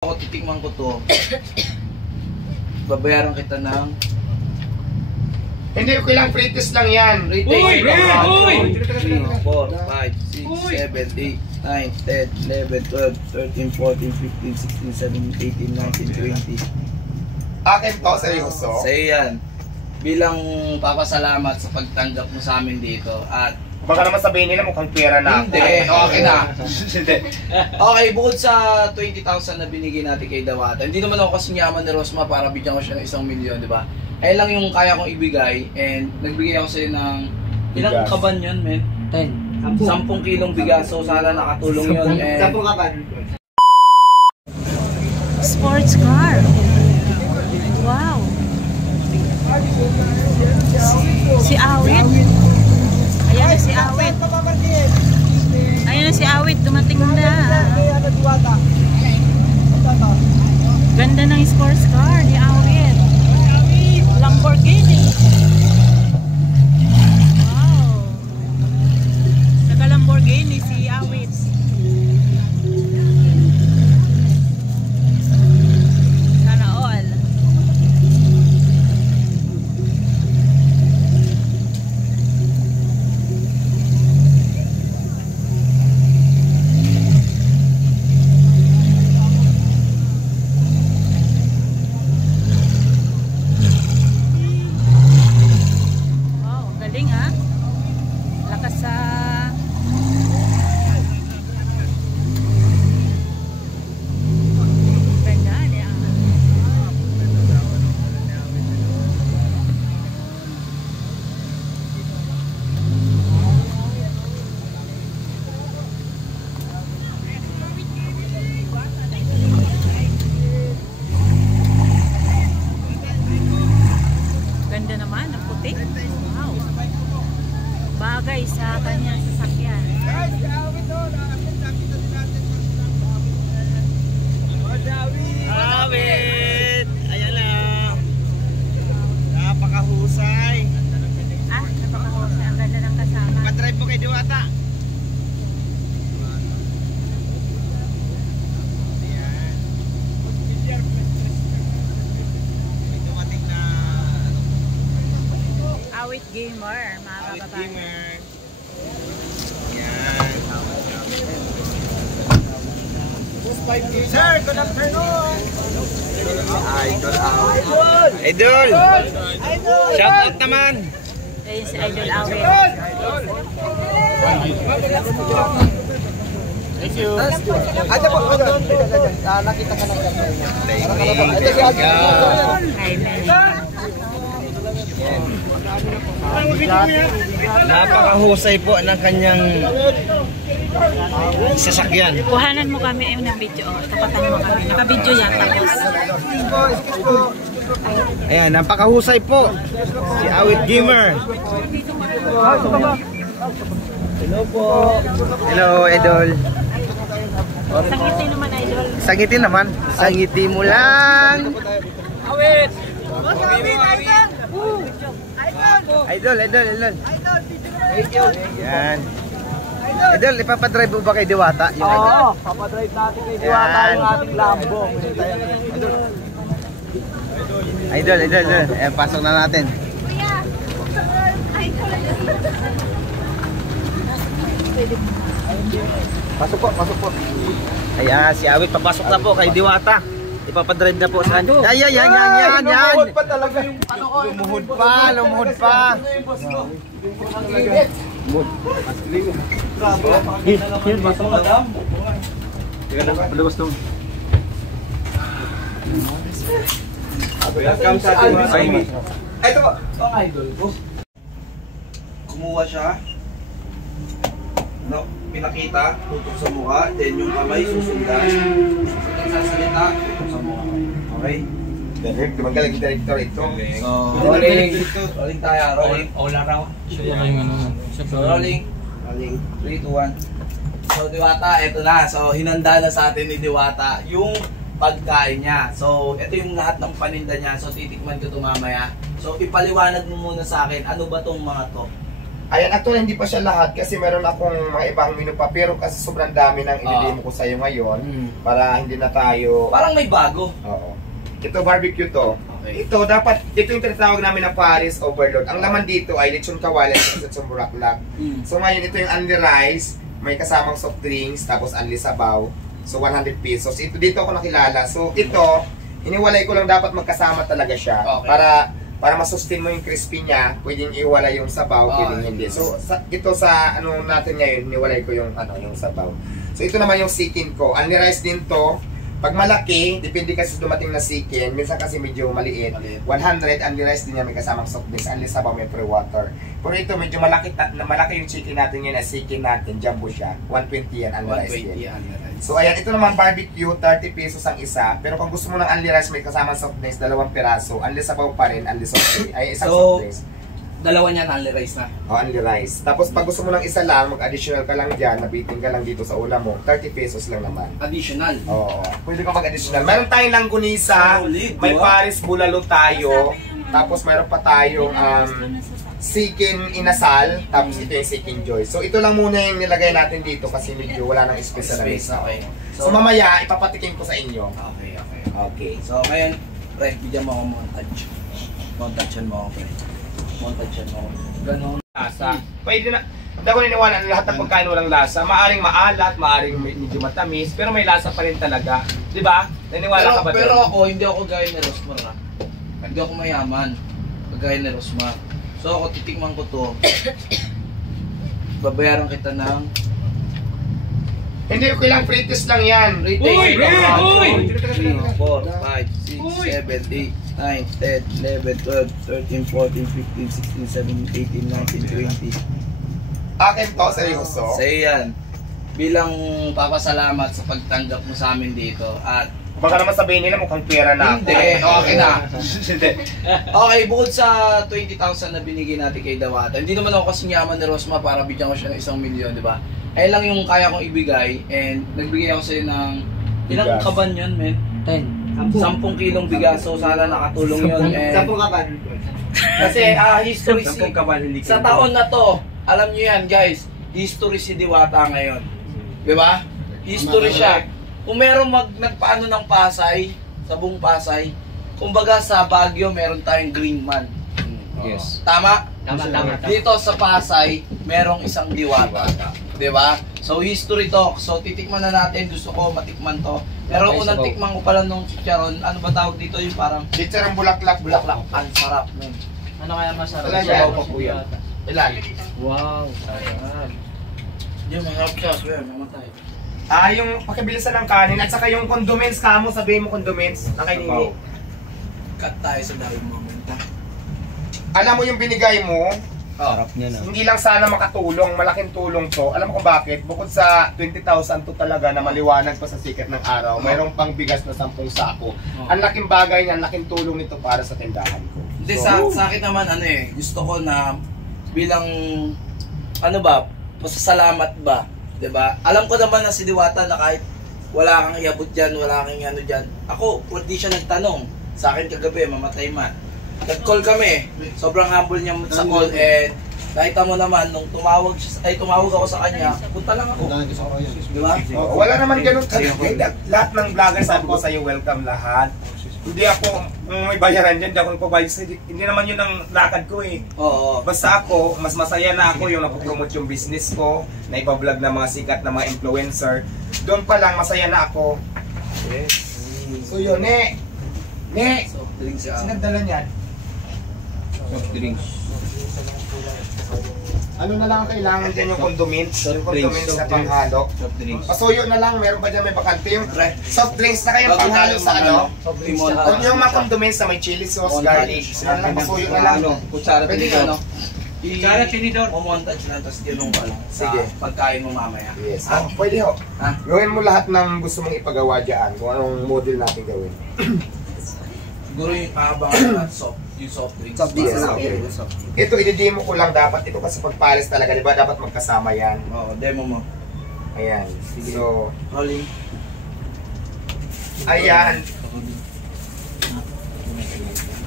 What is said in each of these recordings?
Ako titikman ko to. Babayaran kita ng... Hindi, okay lang, free test lang yan. Uy! 3, 4, 5, 6, 7, 8, 9, 10, 11, 12, 13, 14, 15, 16, 17, 18, 19, 20. Akin to, seryoso. Sa'yo yan. Bilang papasalamat sa pagtanggap mo sa amin dito. At baka naman sabihin nila mukhang pera na ako. hindi, okay na. Okay, bukod sa 20,000 na binigay natin kay Diwata, hindi naman ako kasing yaman ni Rosma para bigyan ko siya ng 1 milyon, di ba? Ayun lang yung kaya kong ibigay, and nagbigay ako sa'yo ng ilang bigas. kaban yun, men? 10. 10 kilong bigas, so sana nakatulong yun. And 10 kaban. Sports car. Wow. Si Awit. Ayan na si Awit. Ayan na si Awit. Dumating na. Ganda ng sports car ni Awit. Lamborghini. Wow. Naka Lamborghini si Awit. Sana all. Wow, galing ha. Lakas sa ganda niya. Ganda naman, ang puti. Wow. Bagay sa kanyang sasakyan. Awit! Ayan lang. Napakahusay. Ah, napakahusay. Ang ganda ng kasama. Padrive mo kay Diwata. Ayan. May dumating na Awit gamer, mga Awit kababayan. gamer. Ayan. Sir, good afternoon. Idol Awit. Idol! Shout out naman. Ayun si Idol Awit. Thank you. Ada po, nakita ka ng Hi, man. Napakahusay po ng kanyang sasakyan. Kuhanan mo kami ng video. Oh, tapatan mo kami. Naka-video yan. Tapos. Ayan, napakahusay po. Si Awit Gamer. Hello po. Hello, Idol. Sangitin naman, Idol. Sangitin naman. Sangiti mo lang. Awit! Idol, Idol, Idol. Ayan. Idol, ipapadrive mo ba kay Diwata? Oo, papadrive natin kay Diwata yung ating Lambo. Idol, Idol, Idol. Ayan, pasok na natin. Pasok po, pasok po. Ayan, si Awit papasok na po kay Diwata. Ipapadrive na po sa kanya. Yan, yan, yan, yan, yan. Lumuhod pa talaga yung Lumuhod pa, lumuhod pa. Labas to. Welcome sa ating mga Ay, ito po. ang idol ko. Kumuha siya. No, pinakita, tutok sa mukha, then yung kamay susundan. Pag nagsasalita, tutok sa mukha. Okay? Direct, magaling director ito. So, rolling. Rolling tayo, rolling. Wala raw. Siya yung ano. So, rolling. Rolling. 3, 2, 1. So, Diwata, eto na. So, hinanda na sa atin ni Diwata yung pagkain niya. So, ito yung lahat ng paninda niya. So, titikman ko ito mamaya. So, ipaliwanag mo muna sa akin, ano ba tong mga to? Ayan, actually hindi pa siya lahat kasi meron akong mga ibang menu pa. Pero kasi sobrang dami ng i-demo ko sa'yo ngayon. Para hindi na tayo... Parang may bago. Oo. Ito barbecue to. Okay. Ito dapat, ito yung tinatawag namin na Paris Overload. Ang laman dito ay lechon kawali at lechon buraklak. So ngayon ito yung only rice, may kasamang soft drinks, tapos only sabaw. So 100 pesos. Ito dito ako nakilala. So ito, iniwalay ko lang dapat magkasama talaga siya. Okay. Para masustain mo yung crispy niya, pwedeng iwalay yung sabaw, pwedeng hindi. So ito sa ano natin ngayon, iniwalay ko yung yung sabaw. So ito naman yung sikin ko. Only rice din to. Pag malaki, depende kasi sa dumating na sikin, minsan kasi medyo maliit. 100, only rice din niya, may kasamang soft drinks, only sabaw, may free water. Pero ito, medyo malaki yung chicken natin yan, sikin natin, jumbo siya. 120 yan, only rice din. So ayan, ito naman barbecue, 30 pesos ang isa. Pero kung gusto mo ng only rice, may kasamang soft drinks, 2 piraso, only sabaw pa rin, only soft drinks. Ay, isang soft drinks. Dalawa niyan, only rice na. Only rice. Tapos pag gusto mo ng isa lang, mag-additional ka lang dyan, nabitin ka lang dito sa ulam mo, 30 pesos lang naman. Additional. Oo. Pwede ka mag-additional. Meron tayong langgunisa, may Paris bulalo tayo, tapos meron pa tayong sikin inasal, tapos ito yung sikin joy. So ito lang muna yung nilagay natin dito kasi medyo wala nang space na mesa. Okay. So mamaya, ipapatikin ko sa inyo. Okay. Okay. So ngayon, pre, bigyan mo ako montage. Montagean mo ako, pre. Montagean mo ako. Ganon. Lasa. Pwede na. Hindi ako niniwala na lahat ng pagkain walang lasa. Maaring maalat, maaring medyo matamis, pero may lasa pa rin talaga. Di ba? Naniwala ka ba doon? Pero ako, hindi ako gaya ni Rosmar na. Hindi ako mayaman. Gaya ni Rosmar. So ako, titikman ko to. Babayaran kita ng... Hindi, kailang pretest lang yan. Uy! 3, 4, 5, 6, 7, 8, 9, 10, 11, 12, 13, 14, 15, 16, 17, 18, 19, 20. Akin to, seryoso. Sa'yo yan. Bilang papasalamat sa pagtanggap mo sa amin dito. At Baka naman sabihin nila mukhang pera na. hindi, okay na. Okay, bukod sa 20,000 na binigay natin kay Dawata, hindi naman ako kasing yaman ni Rosma para bigyan ko siya ng 1 milyon, di ba? Ayun lang yung kaya kong ibigay, and nagbigay ako sa'yo ng ilang Bigas. kaban yun, men? 10 kilong bigas, so sana nakatulong yun. And, 10 kaban. kasi history si, 10 kaban, hindi sa taon na to, alam nyo yan guys, history si Diwata ngayon. Di ba? History siya. Kung meron nagpaano ng Pasay, sa buong Pasay, kumbaga sa Baguio meron tayong green man. Yes. Tama? Tama. Dito sa Pasay, merong isang Diwata. Diba? So history to. So titikman na natin. Gusto ko matikman to. Pero Okay, unang sabaw. tikman ko pala nung chicharon. Ano ba tawag dito? Yung parang Chicharong bulaklak. ang sarap, men. Ano kaya masarap? Ilan Sabaw yan? pa po yan. Ilan? Wow, sarap. Yung masarap siya. Swear, mamatay. Yung pakibilisan ng kanin at saka yung condiments kamo, sabihin mo condiments na kay Nini. Cut tayo sa dahil moment. Alam mo yung binigay mo, Sarap niya na. hindi lang sana makatulong, malaking tulong to. Alam mo kung bakit? Bukod sa 20,000 to talaga na maliwanag pa sa sikat ng araw, mayroong pang bigas na 10 sako. Ang laking bagay niya, ang laking tulong nito para sa tindahan ko. Hindi, sa akin naman gusto ko na bilang pasasalamat ba, 'di ba? Alam ko naman na si Diwata na kahit wala kang iabot diyan, wala kang ano diyan. Ako, hindi siya nagtanong sa akin kagabi, mamatay man. Nag-call kami. Sobrang humble niya sa call, and nakita mo naman nung tumawag ako sa kanya, punta lang ako. 'Di ba? Wala naman ganun talaga. Lahat ng vlogger sabi ko sa'yo, welcome lahat. Hindi ako, kung may bayaran dyan, hindi ako nagpabayad. Hindi naman yun ang lakad ko eh. Oo. Basta ako, mas masaya na ako yung napopromote yung business ko, na ipa-vlog ng mga sikat na mga influencer. Doon pa lang, masaya na ako. Yes. So yun, Ne, So, drinks siya. sinagdala niyan. Soft drinks. Ano na lang ang kailangan dyan yung condiments? Yung condiments na panghalo. Soft drinks. Pasuyo na lang, meron pa dyan may bakante. Yung soft drinks na kayong panghalo sa ano? Kung yung mga condiments na may chili sauce, garlic, sila lang pasuyo na lang. Kutsara Pwede tinidor. ka, Kutsara, tinidor. Montage lang, tapos ginong ka lang. Sige. Pagkain mo mamaya. Yes. Pwede ho. Ha? Gawin mo lahat ng gusto mong ipagawa dyan. Kung anong model natin gawin. Siguro yung aabangan at yung soft drinks. Yes, okay. Ito, i-demo ko lang dapat. Ito kasi pagpalis talaga, di ba? Dapat magkasama yan. Oo, demo mo. Ayan. So, Rolling. ayan.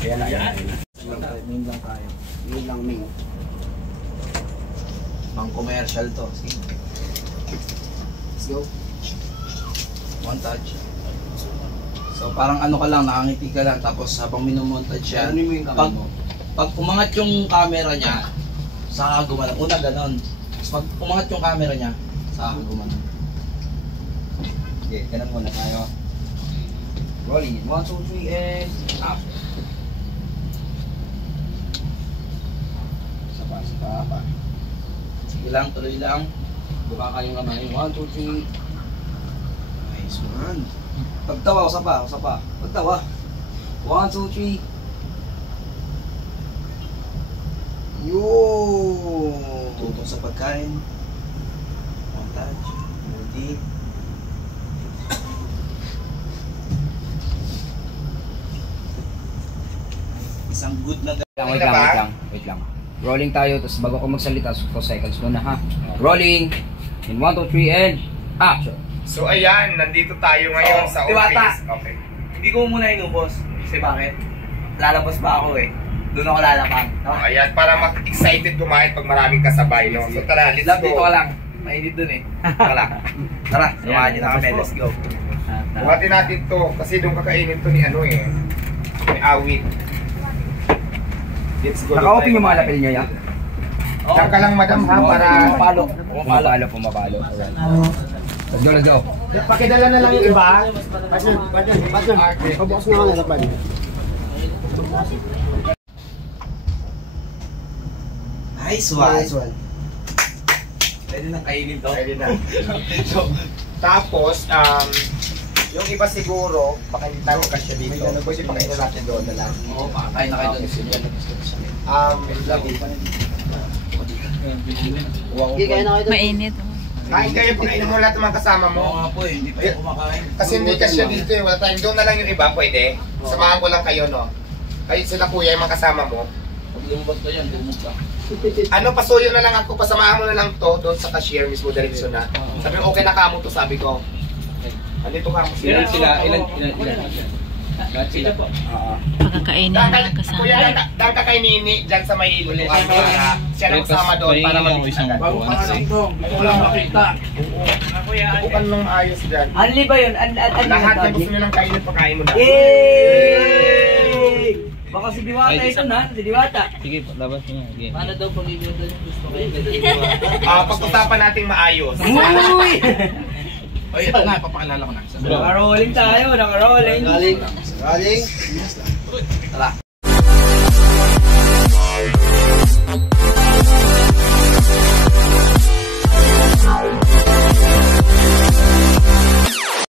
Ayan. Yun lang tayo. Yun lang, Ming. Pang commercial to. Sige. Let's go. One touch. So parang ano ka lang, nakangiti ka lang, tapos habang minumontage siya, pag umangat yung camera niya, saka gumanon. Una ganon. Tapos pag umangat yung camera niya, saka gumanon. Okay, ganun muna tayo. Rolling. 1, 2, 3, and up. Isa pa. Sige lang, tuloy lang. Buka kayong kamay. 1, 2, 3. Nice one. Pagtawa, usa pa. Pagtawa. 1, 2, 3. Yo! Tutok sa pagkain. One touch. Multi. Isang good na Wait lang. Rolling tayo, tapos bago ko magsalita, 2 seconds muna ha. Rolling. In 1, 2, 3, and action. So ayan, nandito tayo ngayon sa Diwata. office. Okay. Hindi ko muna inubos. Kasi bakit? Lalabas pa ako eh. Doon ako lalapang. No? Ayan, para excited kumain pag maraming kasabay, no? So tara, let's Love, go. dito ka lang. Mainit dun eh. Tara, samahan niyo na kami. Let's go. Buhatin natin to, kasi doon kakainin to ni ano eh. Ni Awit. Let's go. Naka-open yung mga lapel niya yan? Diyan ka lang madam ha, para Pumapalo. Let's go. pakidala na lang yung iba. Pabukas na ako na lapan. Nice one. Pwede nang kainin to. Pwede na. Tapos, yung iba siguro, baka hindi tayo kasya dito. Pwede pakainin natin doon na lang. Oo, kain na kayo doon. Hindi kaya na kayo doon. Mainit. Kain kayo, pakainin mo lahat ng mga kasama Oo mo. nga po eh, hindi pa yung kumakain. Kasi hindi kasya dito eh, wala tayong doon na lang yung iba, pwede. Samahan ko lang kayo, no? Kayo sila kuya, yung mga kasama mo. Pag lumabas ka yan, lumog ka. Ano, pasuyo na lang ako, pasamahan mo na lang to doon sa cashier mismo direksyon na. Sabi ko, okay na kamo to, sabi ko. Andito kamo sila. Ilan sila po? Pagkakainin na lang Kuya, kasama. dahil ka kay Nini, dyan sa may lutuan para siya lang kasama doon para mabigyan ka. Bago pa lang to, wala makita. Bukan nung ayos dyan. Anli ba yun? Lahat na gusto nyo ng kainin, pagkain mo na. Yay! Baka si Diwata ito na, si Diwata. Sige, labas mo. Sige. Paano daw pag yung gusto kayo? Pag-usapan nating maayos. Uy! Oy, ito na, papakilala ko na. Naka-rolling tayo, naka-rolling. Galing. Tara.